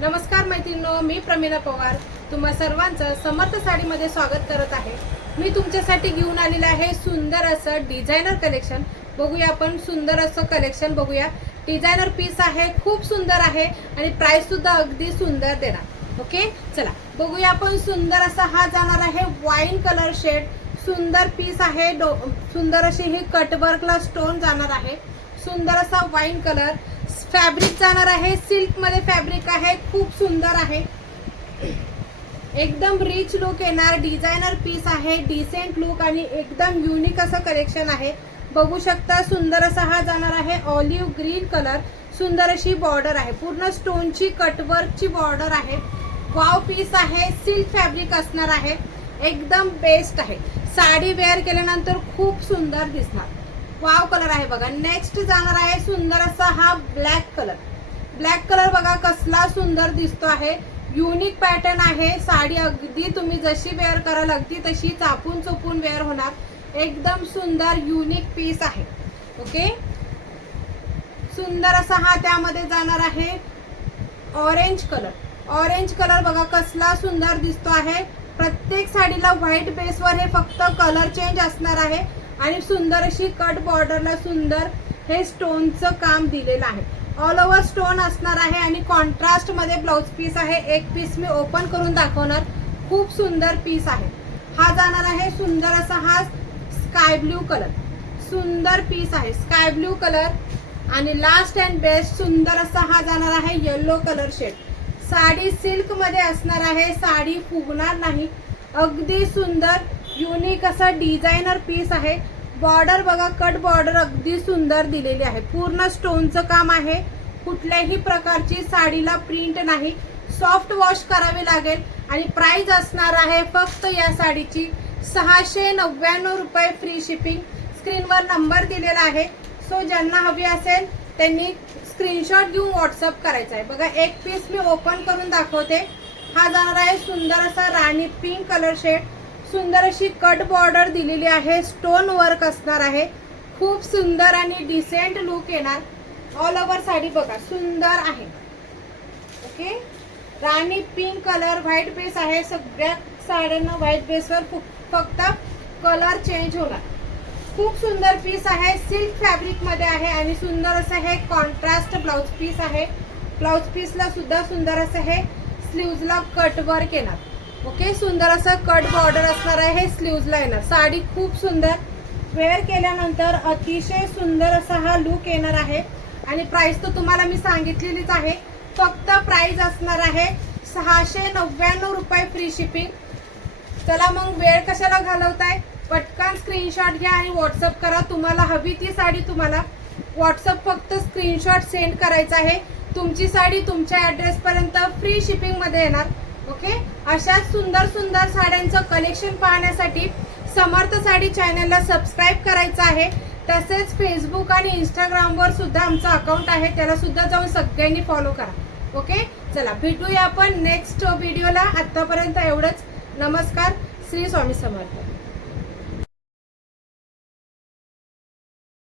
नमस्कार मैत्रिणींनो मी प्रमिला पवार. तुम्हा सर्वांचं समर्थ साडीमध्ये स्वागत करत आहे. मी तुमच्यासाठी घेऊन आलेलं आहे सुंदर असं डिझायनर कलेक्शन बघूया आपण सुंदर असं कलेक्शन बघूया. डिझायनर पीस आहे खूप सुंदर आहे आणि प्राईससुद्धा अगदी सुंदर देणार. ओके चला बघूया आपण सुंदर असा हा जाणार आहे वाईन कलर शेड सुंदर पीस आहे डो सुंदर अशी ही कटवर्कला स्टोन जाणार आहे. सुंदर असा वाईन कलर फॅब्रिक जाणार आहे. सिल्कमध्ये फॅब्रिक आहे. खूप सुंदर आहे. एकदम रिच लुक येणार. डिझायनर पीस आहे. डिसेंट लुक आणि एकदम युनिक असं कलेक्शन आहे. बघू शकता सुंदर असा हा जाणार आहे. ऑलिव्ह ग्रीन कलर सुंदर अशी बॉर्डर आहे. पूर्ण स्टोनची कटवर्कची बॉर्डर आहे. वाव पीस आहे. सिल्क फॅब्रिक असणार आहे. एकदम बेस्ट आहे. साडी वेअर केल्यानंतर खूप सुंदर दिसणार. वाव कलर आहे बघा. नेक्स्ट जाणार आहे सुंदर असा हा ब्लॅक कलर ब्लॅक कलर बघा कसला सुंदर दिसतो आहे. युनिक पॅटर्न आहे. साडी अगदी तुम्ही जशी वेअर कराल अगदी तशी चापून चोपून वेअर होणार. एकदम सुंदर युनिक पीस आहे. ओके सुंदर असा हा त्यामध्ये जाणार आहे. ऑरेंज कलर ऑरेंज कलर बघा कसला सुंदर दिसतो आहे. प्रत्येक साडीला व्हाईट बेसवर हे फक्त कलर चेंज असणार आहे. आणि सुंदर अशी कट बॉर्डरला सुंदर हे स्टोनचं काम दिलेलं आहे. ऑल ओव्हर स्टोन असणार आहे आणि कॉन्ट्रास्टमध्ये ब्लाऊज पीस आहे. एक पीस मी ओपन करून दाखवणार. खूप सुंदर पीस आहे. हा जाणार आहे सुंदर असा हा स्काय ब्ल्यू कलर सुंदर पीस आहे. स्काय ब्ल्यू कलर आणि लास्ट अँड बेस्ट सुंदर असा हा जाणार आहे येलो कलर शेड साडी सिल्कमध्ये असणार आहे. साडी फुगणार नाही. अगदी सुंदर युनिक असा डिझायनर पीस आहे. बॉर्डर बघा कट बॉर्डर अगदी सुंदर दिलेली आहे. पूर्ण स्टोनचं काम आहे. कुठल्याही प्रकारची साडीला प्रिंट नाही. सॉफ्ट वॉश करावी लागेल. आणि प्राइस असणार आहे फक्त या साडीची सहाशे नव्याण्णव रुपये फ्री शिपिंग स्क्रीनवर नंबर दिलेला आहे. सो ज्यांना हवी असेल त्यांनी स्क्रीनशॉट घेऊन व्हॉट्सअप करायचा आहे. बघा एक पीस मी ओपन करून दाखवते. हा जाणार आहे सुंदर असा राणी पिंक कलर शेड सुंदर अशी कट बॉर्डर दिलेली आहे. स्टोन वर्क असणार आहे. खूप सुंदर आणि डिसेंट लुक येणार. ऑल ओव्हर साडी बघा सुंदर आहे. ओके राणी पिंक कलर व्हाईट बेस आहे. सगळ्या साड्यांना व्हाईट बेसवर फक्त कलर चेंज होणार. खूप सुंदर पीस आहे. सिल्क फॅब्रिकमध्ये आहे आणि सुंदर असं हे कॉन्ट्रास्ट ब्लाऊज पीस आहे. ब्लाऊज पीसला सुद्धा सुंदर असं हे स्लीवजला कट वर्क येणार. ओके सुंदर असं कट बॉर्डर असणार आहे हे स्लीवजला येणार. साडी खूप सुंदर. वेअर केल्यानंतर अतिशय सुंदर असा हा लुक येणार आहे. आणि प्राइस तर तुम्हाला मी सांगितलेलीच आहे. फक्त प्राइस असणार आहे सहाशे नव्याण्णव रुपये फ्री शिपिंग चला मग वेळ कशाला घालवताय? पटकन स्क्रीनशॉट घ्या आणि व्हॉट्सअप करा. तुम्हाला हवी ती साडी तुम्हाला. व्हॉट्सअप फक्त स्क्रीनशॉट सेंड करायचा आहे. तुमची साडी तुमच्या ॲड्रेसपर्यंत फ्री शिपिंगमध्ये येणार. ओके अशाच सुंदर सुंदर साड्यांचं कलेक्शन पाहण्यासाठी समर्थ साडी चॅनलला सबस्क्राईब करायचं आहे. तसेच फेसबुक आणि इंस्टाग्रामवर सुद्धा आमचं अकाउंट आहे. त्याला सुद्धा जाऊन सगळ्यांनी फॉलो करा. ओके चला भेटूया आपण नेक्स्ट व्हिडिओला आत्तापर्यंत एवढंच. नमस्कार. श्री स्वामी समर्थ.